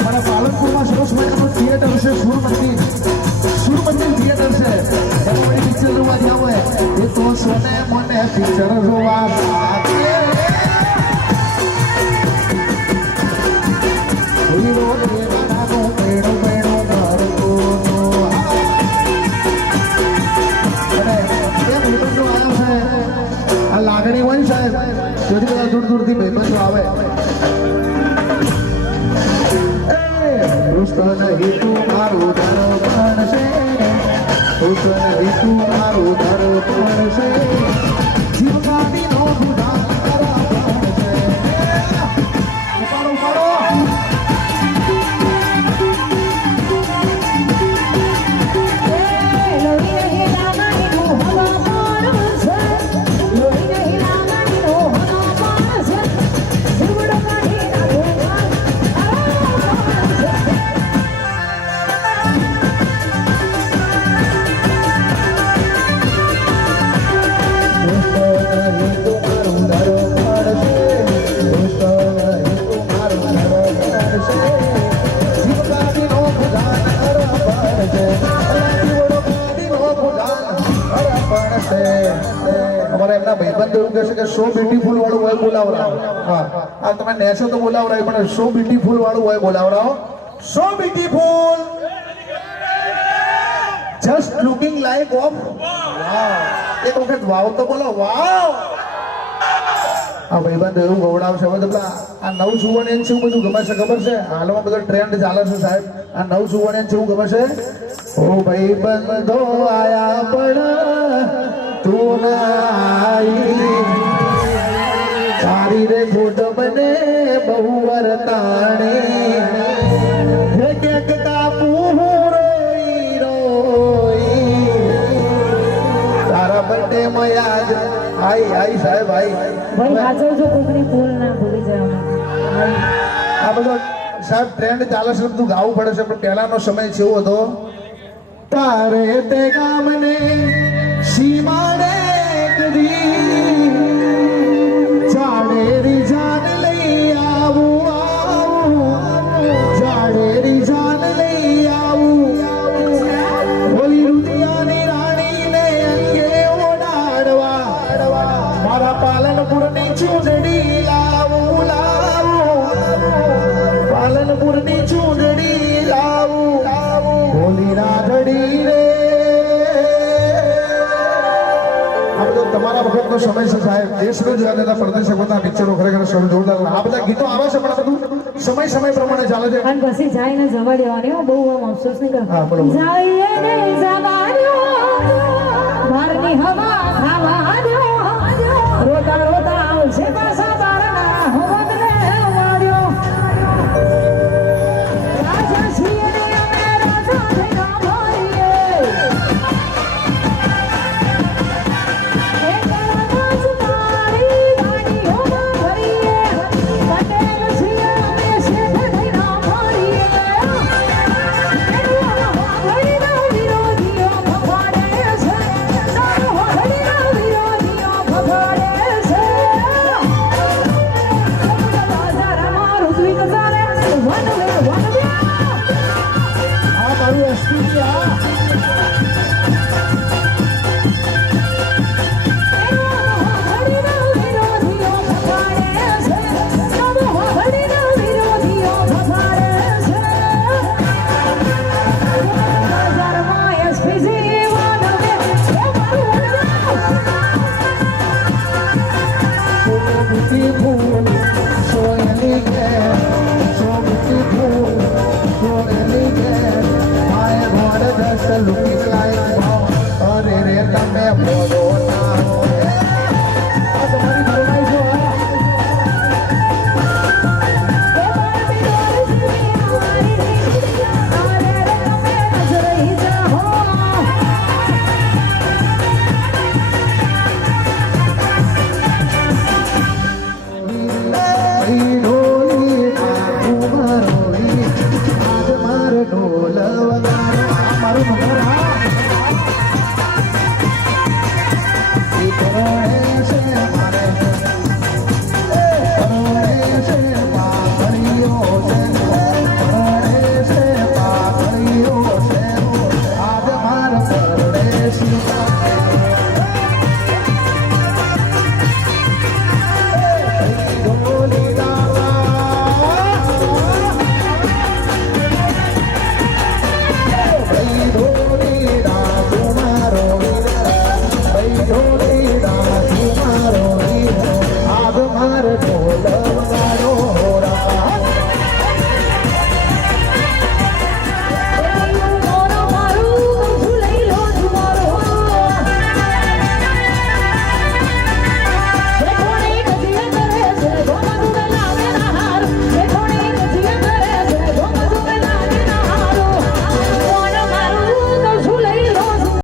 અમારા પાલનપુરમાં સરસ મજાનું થિયેટર છે સુરમંદિર થિયેટર છે એમાં બધી પિક્ચર જોવા જ્યાં હોય એ તો સોને મને પિક્ચર જોવા લાગણી હોય સાહેબ તેથી બધા દૂર દૂરથી ભાઈબંધો આવે નહીં તું મારું ધરપણ છે નહીં તું મારું ધરપણ છે જીવકાદીનો ગુનાહ ધરપણ છે ઉપાડો ઉપાડો અમારા એમના ભાઈબંધ એવું કહે છે કે સો બ્યુટીફુલ વાળું હોય બોલાવરાવો હા આ તમે નેશો તો બોલાવરાય પણ સો બ્યુટીફુલ વાળું હોય બોલાવરાવો so beautiful just looking like of wow એક વખત વાવ તો બોલો વાવ આ ભાઈબંધ એવું ગવડાવશે હવે તો આ નવ સુવર્ણ શું બધું ગમે છે ખબર છે હાલમાં બધો ટ્રેન્ડ ચાલે છે સાહેબ આ નવ સુવર્ણ શું ગમે છે ઓ ભાઈબંધો આયા પણ તું આઈ તારી રે ખોટ બને બહુ વરતાણે એક કાપુ રોઈ રોઈ તારા બર્થડે માં યાદ આઈ સાહેબ આઈ ભાઈ હાજર જો કોકની ભૂલ ના ભૂલી જાય આ બધો સાહેબ ટ્રેન્ડ ચાલે છે બધું ગાવું પડે છે પણ પહેલાનો સમય છે એવો હતો તારે તે ગામને સીમાડે કદી જાડેરી જાન લઈ આવું જાડેરી જાન લઈ આવું બોલી રુદિયાની રાણીને અંગે ઓડાડવા મારા પાલનપુરની ચૂંટણી લાવું પાલનપુરની ચૂંટણી લાવું બોલી રાધડી રે તમારા વખતનો સમય છે સાહેબ દેશનો જ યાદ પ્રદેશ બધા પિક્ચરો ખરેખર જોરદાર આ બધા ગીતો આવે છે પણ બધું સમય પ્રમાણે ચાલે છે અને પછી જાય ને જવા દેવાની બહુ આમ અફસોસ નહીં કરતો જાય ને જવા દો બહારની હવા ખાવા